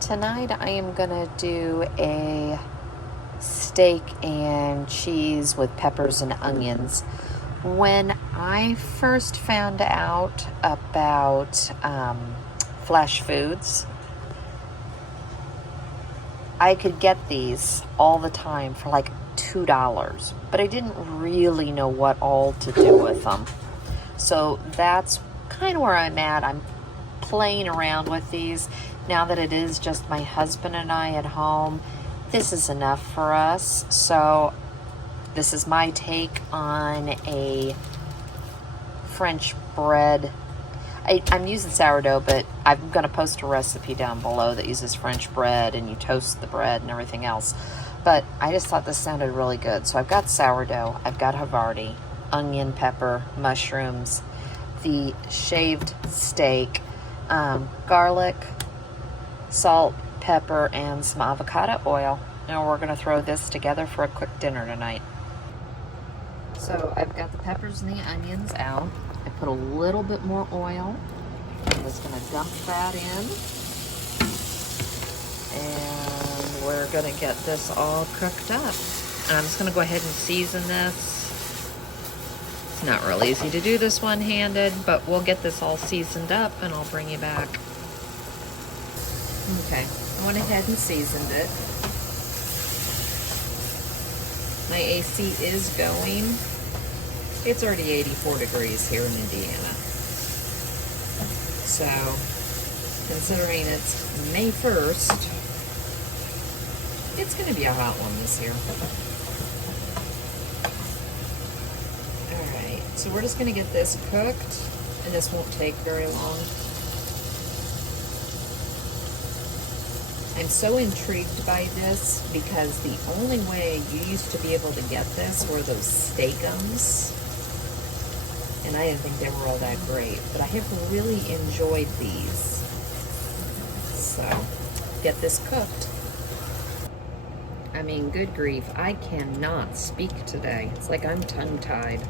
Tonight I am gonna do a steak and cheese with peppers and onions. When I first found out about Flash Foods, I could get these all the time for like $2, but I didn't really know what all to do with them. So that's kind of where I'm at. I'm playing around with these. Now that it is just my husband and I at home, this is enough for us. So this is my take on a French bread. I'm using sourdough, but I'm going to post a recipe down below that uses French bread, and you toast the bread and everything else. But I just thought this sounded really good. So I've got sourdough, I've got Havarti, onion, pepper, mushrooms, the shaved steak, garlic, salt, pepper, and some avocado oil. Now we're going to throw this together for a quick dinner tonight. So I've got the peppers and the onions out. I put a little bit more oil. I'm just going to dump that in. And we're going to get this all cooked up. And I'm just going to go ahead and season this. It's not real easy to do this one-handed, but we'll get this all seasoned up and I'll bring you back. Okay, I went ahead and seasoned it. My AC is going. It's already 84 degrees here in Indiana. So, considering it's May 1st, it's going to be a hot one this year. Alright, so we're just going to get this cooked, and this won't take very long. I'm so intrigued by this because the only way you used to be able to get this were those steakums. And I didn't think they were all that great, but I have really enjoyed these. So, get this cooked. I mean, good grief, I cannot speak today. It's like I'm tongue-tied.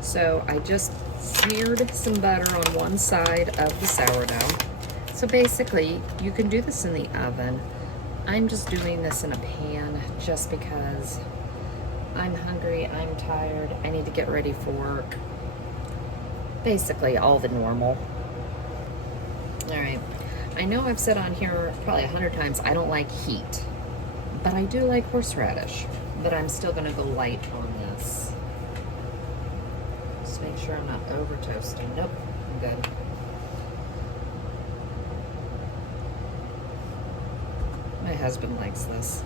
So, I just smeared some butter on one side of the sourdough. So basically, you can do this in the oven. I'm just doing this in a pan just because I'm hungry, I'm tired, I need to get ready for work. Basically, all the normal. All right, I know I've said on here probably 100 times I don't like heat, but I do like horseradish, but I'm still gonna go light on this. Just make sure I'm not over toasting. Nope, I'm good. My husband likes this,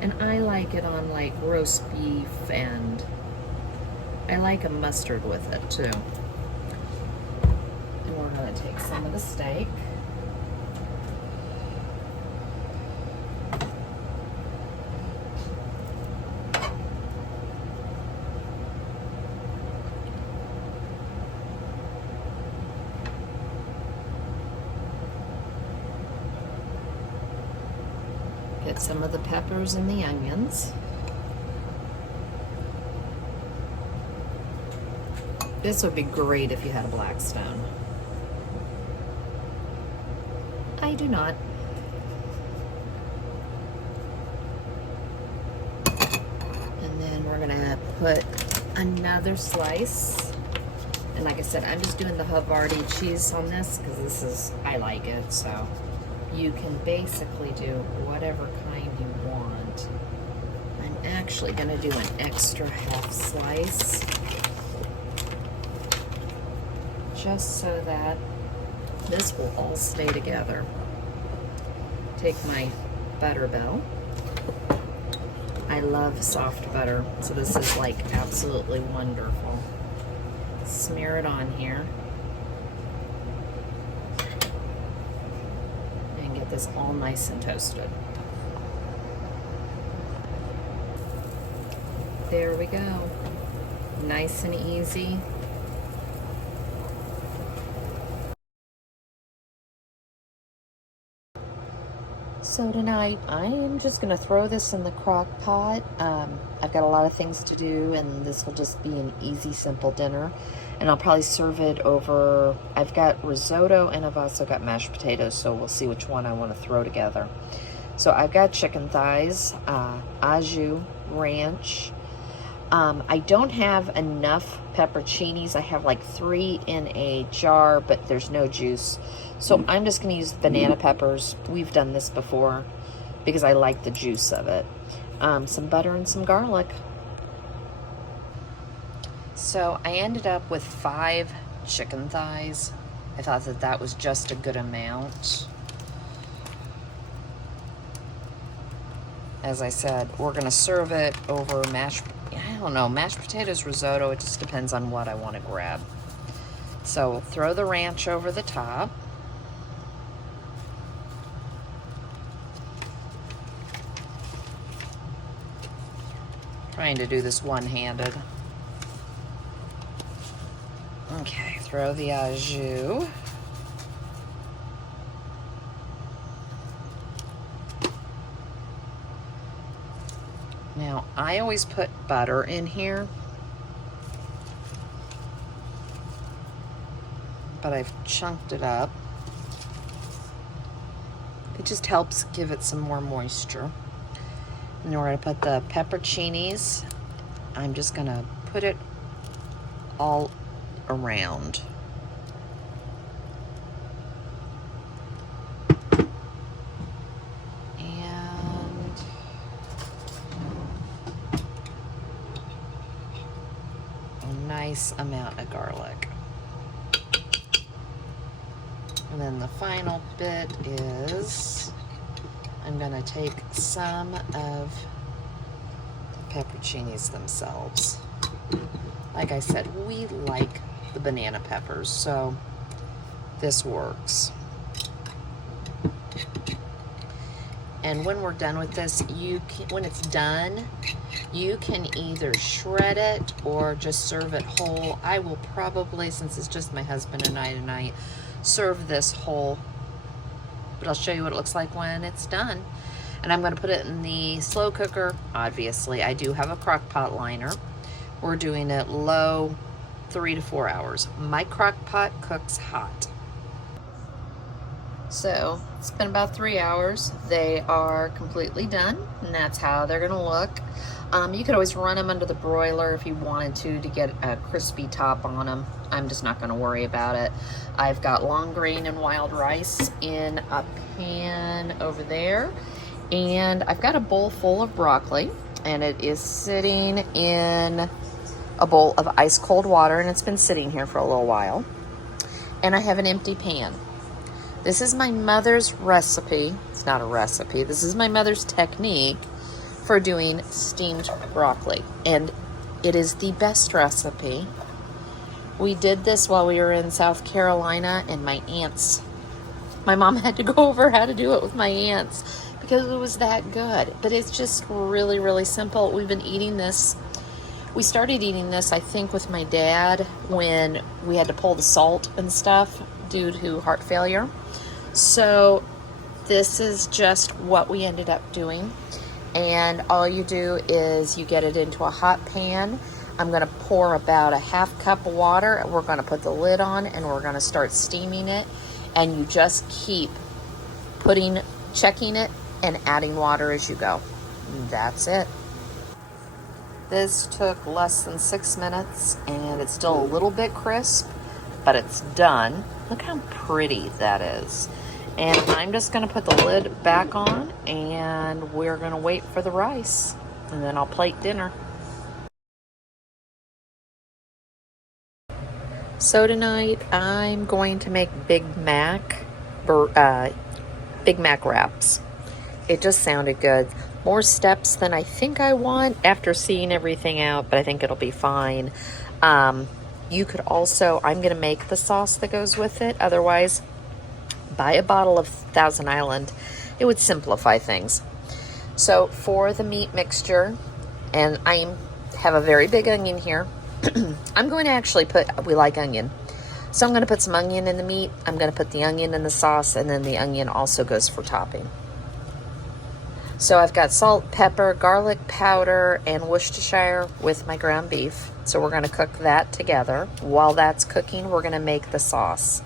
and I like it on like roast beef, and I like a mustard with it too. And we're going to take some of the steak. Get some of the peppers and the onions. This would be great if you had a Blackstone. I do not. And then we're gonna put another slice. And like I said, I'm just doing the Havarti cheese on this because this is, I like it, so. You can basically do whatever kind you want. I'm actually going to do an extra half slice just so that this will all stay together. Take my butter bell. I love soft butter, so this is like absolutely wonderful. Smear it on here. Get this all nice and toasted. There we go. Nice and easy. So tonight, I'm just going to throw this in the crock pot. I've got a lot of things to do, and this will just be an easy, simple dinner. And I'll probably serve it over, I've got risotto, and I've also got mashed potatoes, so we'll see which one I want to throw together. So I've got chicken thighs, au jus, ranch. I don't have enough pepperoncinis. I have like 3 in a jar, but there's no juice. So I'm just going to use banana peppers. We've done this before because I like the juice of it. Some butter and some garlic. So I ended up with 5 chicken thighs. I thought that that was just a good amount. As I said, we're going to serve it over mashed potatoes, risotto. It just depends on what I want to grab. So throw the ranch over the top. Trying to do this one-handed. Okay, throw the au jus. Now, I always put butter in here, but I've chunked it up. It just helps give it some more moisture. And then we're going to put the pepperoncinis. I'm just going to put it all around. Nice amount of garlic. And then the final bit is I'm going to take some of the pepperoncinis themselves. Like I said, we like the banana peppers, so this works. And when we're done with this, when it's done, you can either shred it or just serve it whole. I will probably, since it's just my husband and I tonight, serve this whole. But I'll show you what it looks like when it's done. And I'm going to put it in the slow cooker. Obviously, I do have a crock pot liner. We're doing it low, 3 to 4 hours. My crock pot cooks hot. So it's been about 3 hours. They are completely done, and that's how they're gonna look. You could always run them under the broiler if you wanted to get a crispy top on them. I'm just not gonna worry about it. I've got long grain and wild rice in a pan over there, and I've got a bowl full of broccoli, and it is sitting in a bowl of ice cold water, and it's been sitting here for a little while. And I have an empty pan. This is my mother's recipe. It's not a recipe. This is my mother's technique for doing steamed broccoli. And it is the best recipe. We did this while we were in South Carolina, and my mom had to go over how to do it with my aunts because it was that good. But it's just really, really simple. We've been eating this. We started eating this, I think, with my dad when we had to pull the salt and stuff due to heart failure. So this is just what we ended up doing. And all you do is you get it into a hot pan. I'm going to pour about a half cup of water. We're going to put the lid on, and we're going to start steaming it. And you just keep checking it and adding water as you go. And that's it. This took less than 6 minutes, and it's still a little bit crisp, but it's done. Look how pretty that is. And I'm just going to put the lid back on, and we're going to wait for the rice, and then I'll plate dinner. So tonight I'm going to make Big Mac wraps. It just sounded good. More steps than I think I want after seeing everything out, but I think it'll be fine. You could also, I'm going to make the sauce that goes with it. Otherwise, buy a bottle of Thousand Island. It would simplify things. So for the meat mixture, and I have a very big onion here. I'm going to actually we like onion. So I'm going to put some onion in the meat. I'm going to put the onion in the sauce, and then the onion also goes for topping. So I've got salt, pepper, garlic powder, and Worcestershire with my ground beef. So we're going to cook that together. While that's cooking, we're going to make the sauce.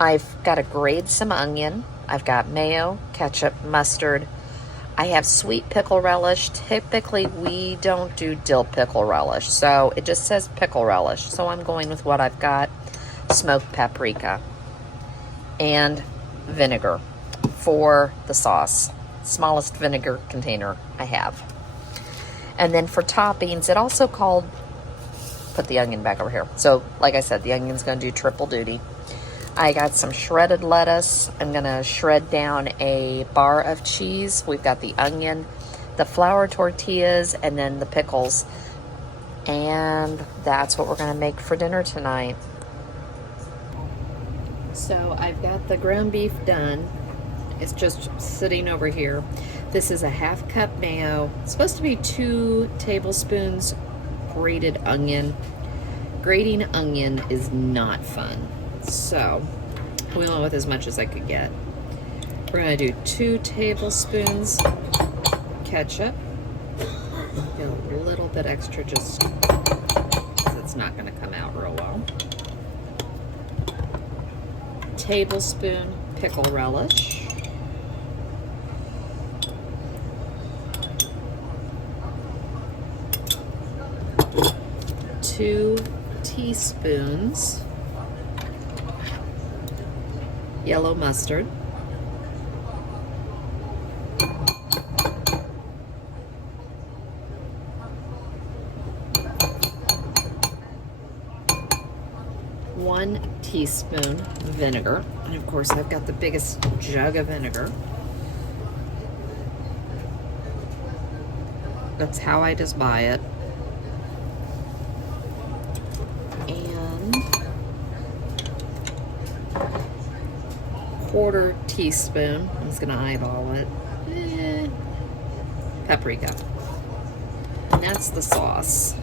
I've got to grate some onion. I've got mayo, ketchup, mustard. I have sweet pickle relish. Typically, we don't do dill pickle relish, so it just says pickle relish. So I'm going with what I've got. Smoked paprika and vinegar for the sauce. Smallest vinegar container I have. And then for toppings, it also called, put the onion back over here. So like I said, the onion's going to do triple duty. I got some shredded lettuce. I'm going to shred down a bar of cheese. We've got the onion, the flour tortillas, and then the pickles. And that's what we're going to make for dinner tonight. So I've got the ground beef done. It's just sitting over here. This is a half cup mayo. It's supposed to be 2 tablespoons grated onion. Grating onion is not fun. So we went with as much as I could get. We're gonna do 2 tablespoons ketchup. Get a little bit extra just because it's not gonna come out real well. Tablespoon pickle relish. 2 teaspoons yellow mustard. One teaspoon vinegar. And of course, I've got the biggest jug of vinegar. That's how I just buy it. And 1/4 teaspoon, I'm just gonna eyeball it, paprika. And that's the sauce.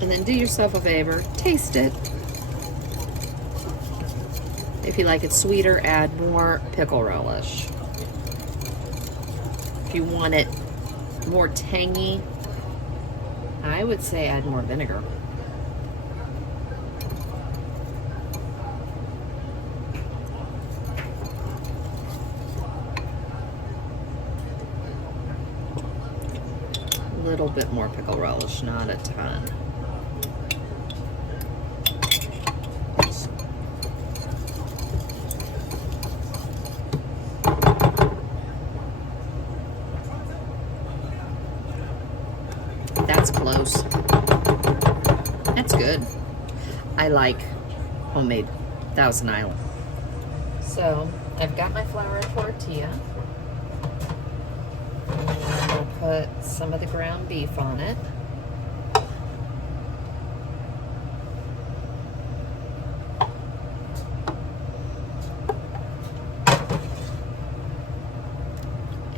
And then do yourself a favor, taste it. If you like it sweeter, add more pickle relish. If you want it more tangy, I would say add more vinegar. A little bit more pickle relish, not a ton. That's close. That's good. I like homemade Thousand Island. So I've got my flour tortilla. I'll put some of the ground beef on it.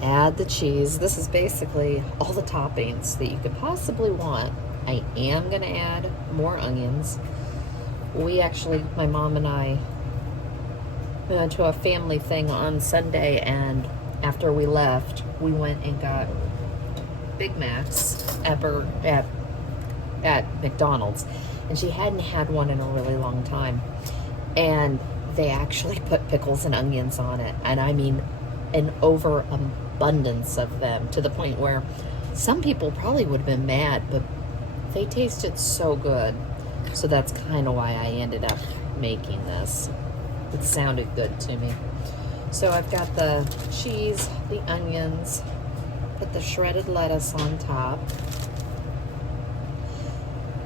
Add the cheese. This is basically all the toppings that you could possibly want. I am going to add more onions. We actually, my mom and I, went to a family thing on Sunday, and after we left, we went and got Big Macs at McDonald's, and she hadn't had one in a really long time. And they actually put pickles and onions on it, and I mean an overabundance of them, to the point where some people probably would have been mad, but they tasted so good. So that's kind of why I ended up making this. It sounded good to me. So I've got the cheese, the onions, put the shredded lettuce on top.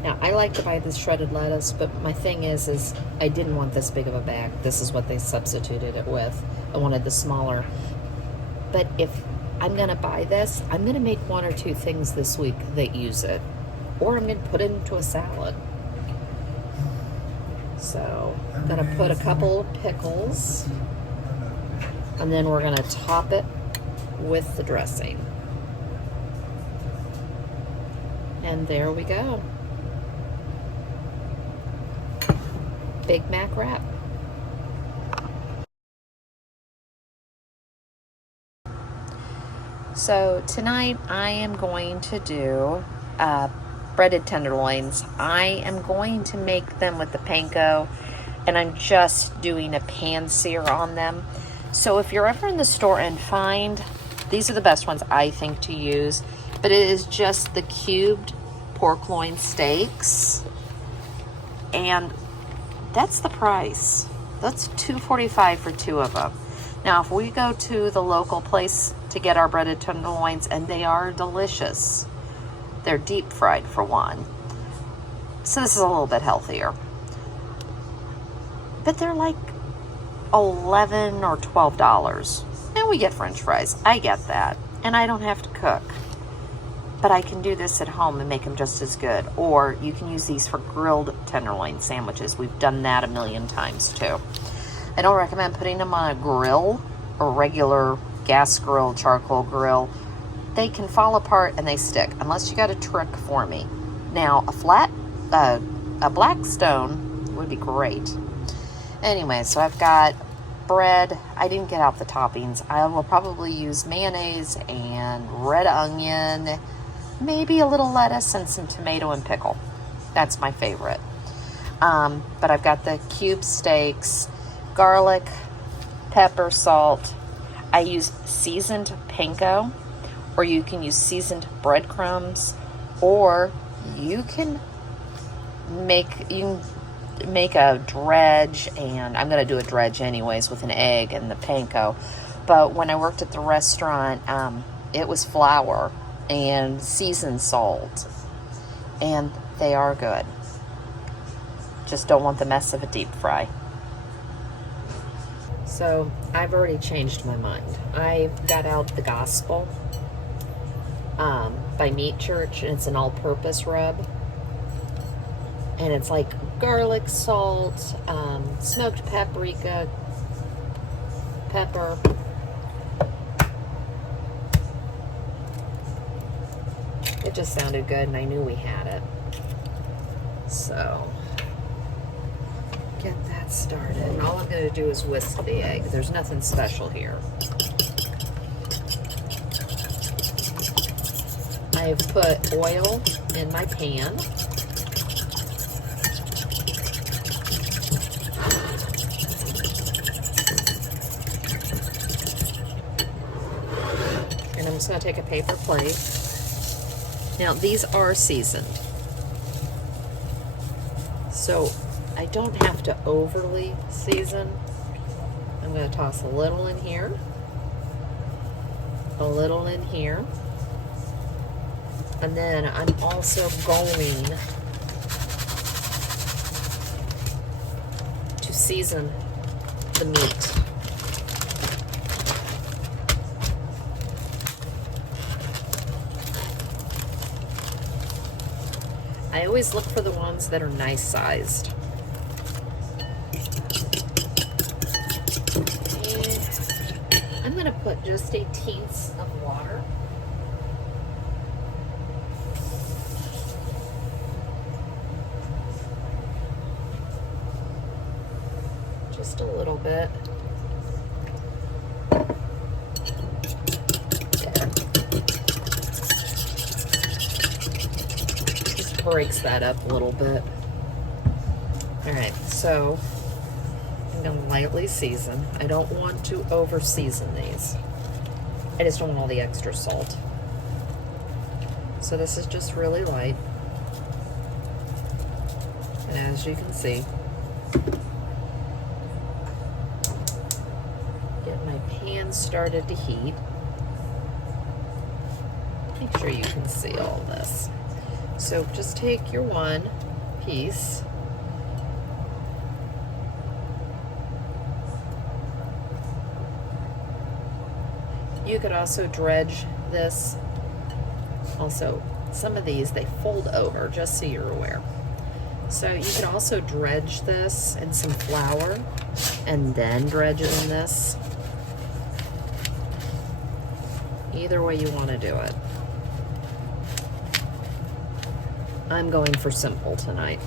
Now, I like to buy this shredded lettuce, but my thing is I didn't want this big of a bag. This is what they substituted it with. I wanted the smaller. But if I'm gonna buy this, I'm gonna make 1 or 2 things this week that use it. Or I'm gonna put it into a salad. So I'm gonna put a couple of pickles, and then we're gonna top it with the dressing. And there we go. Big Mac wrap. So tonight I am going to do breaded tenderloins. I am going to make them with the panko, and I'm just doing a pan sear on them. So if you're ever in the store and find, these are the best ones I think to use, but it is just the cubed pork loin steaks, and that's the price. That's $2.45 for 2 of them. Now, if we go to the local place to get our breaded tenderloins, and they are delicious. They're deep fried for one. So this is a little bit healthier. But they're like $11 or $12. Now we get French fries. I get that. And I don't have to cook. But I can do this at home and make them just as good. Or you can use these for grilled tenderloin sandwiches. We've done that a million times too. I don't recommend putting them on a grill, or regular gas grill, charcoal grill. They can fall apart and they stick, unless you got a trick for me. Now, a black stone would be great. Anyway, so I've got bread. I didn't get out the toppings. I will probably use mayonnaise and red onion, maybe a little lettuce and some tomato and pickle. That's my favorite. But I've got the cube steaks, garlic, pepper, salt. I use seasoned panko, or you can use seasoned breadcrumbs, or you can make a dredge, and I'm going to do a dredge anyways with an egg and the panko. But when I worked at the restaurant, it was flour and seasoned salt, and they are good. Just don't want the mess of a deep fry. So I've already changed my mind. I got out the Gospel by Meat Church, and it's an all-purpose rub. And it's like garlic, salt, smoked paprika, pepper. It just sounded good, and I knew we had it. So get that started. And all I'm going to do is whisk the egg. There's nothing special here. I have put oil in my pan. And I'm just going to take a paper plate. Now, these are seasoned. So I don't have to overly season. I'm going to toss a little in here, a little in here, and then I'm also going to season the meat. I always look for the ones that are nice sized. And I'm going to put just a teens of water. Just a little bit. Breaks that up a little bit. Alright, so I'm going to lightly season. I don't want to over season these. I just don't want all the extra salt. So this is just really light. And as you can see, get my pan started to heat. Make sure you can see all this. So just take your one piece, you could also dredge this. Also, some of these, they fold over, just so you're aware. So you could also dredge this in some flour and then dredge it in this. Either way you want to do it. I'm going for simple tonight.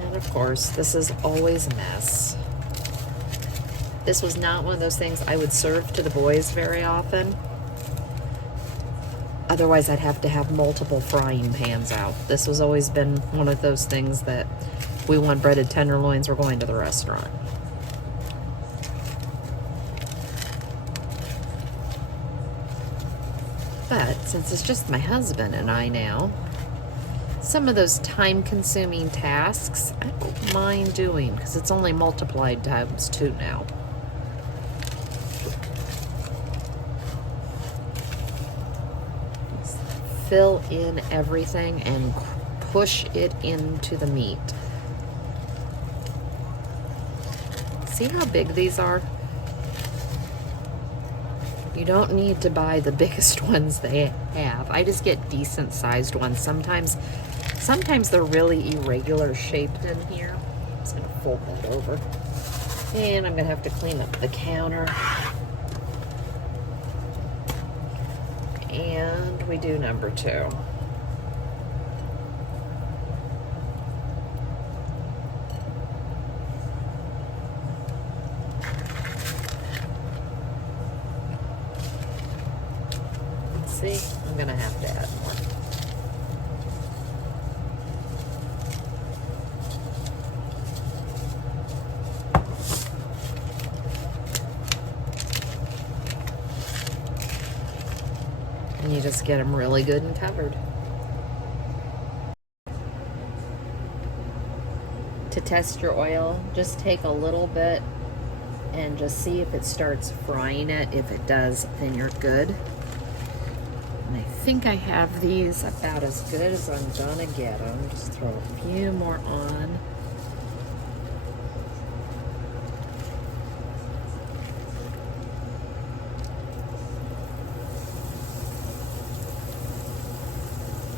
And of of course, this is always a mess. This was not one of those things I would serve to the boys very often. Otherwise, I'd have to have multiple frying pans out. This has always been one of those things that we want breaded tenderloins, we're going to the restaurant. But since it's just my husband and I now, some of those time-consuming tasks I don't mind doing because it's only multiplied times 2 now. Just fill in everything and push it into the meat. See how big these are? You don't need to buy the biggest ones they have. I just get decent sized ones. Sometimes they're really irregular shaped in here. I'm just gonna fold that over. And I'm gonna have to clean up the counter. And we do number 2. See, I'm gonna have to add more. And you just get them really good and covered. To test your oil, just take a little bit and just see if it starts frying it. If it does, then you're good. And I think I have these about as good as I'm gonna get them. Just throw a few more on.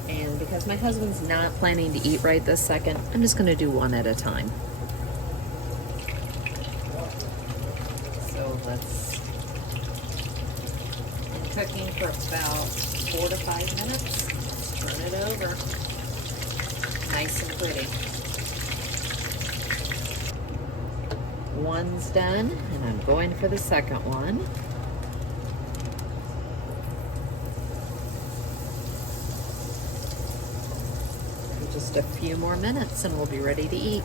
And because my husband's not planning to eat right this second, I'm just gonna do one at a time. So let's, I'm cooking for about 4 to 5 minutes. Let's turn it over. Nice and pretty. One's done, and I'm going for the second one. Just a few more minutes and we'll be ready to eat.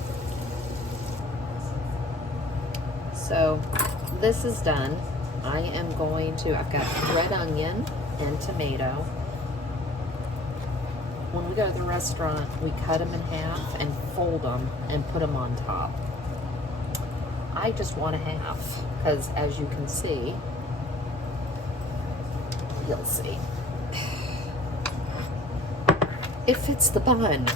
So this is done. I am going to, I've got red onion and tomato. When we go to the restaurant, we cut them in half and fold them and put them on top. I just want a half because, as you can see, you'll see, it fits the bun.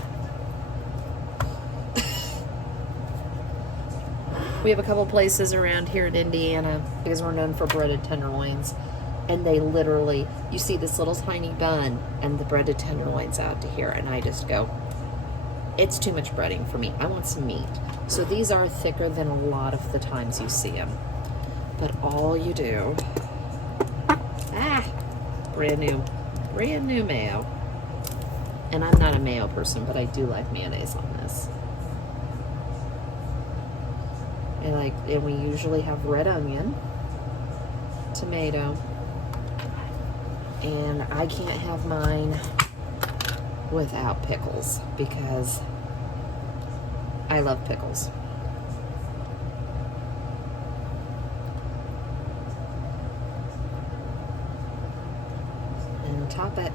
We have a couple places around here in Indiana because we're known for breaded tenderloins, and they literally, you see this little tiny bun and the breaded tenderloins out to here, and I just go, it's too much breading for me. I want some meat. So these are thicker than a lot of the times you see them. But all you do, brand new mayo. And I'm not a mayo person, but I do like mayonnaise on this. And we usually have red onion, tomato, and I can't have mine without pickles because I love pickles. And top it.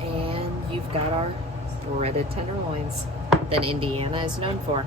And you've got our breaded tenderloins that Indiana is known for.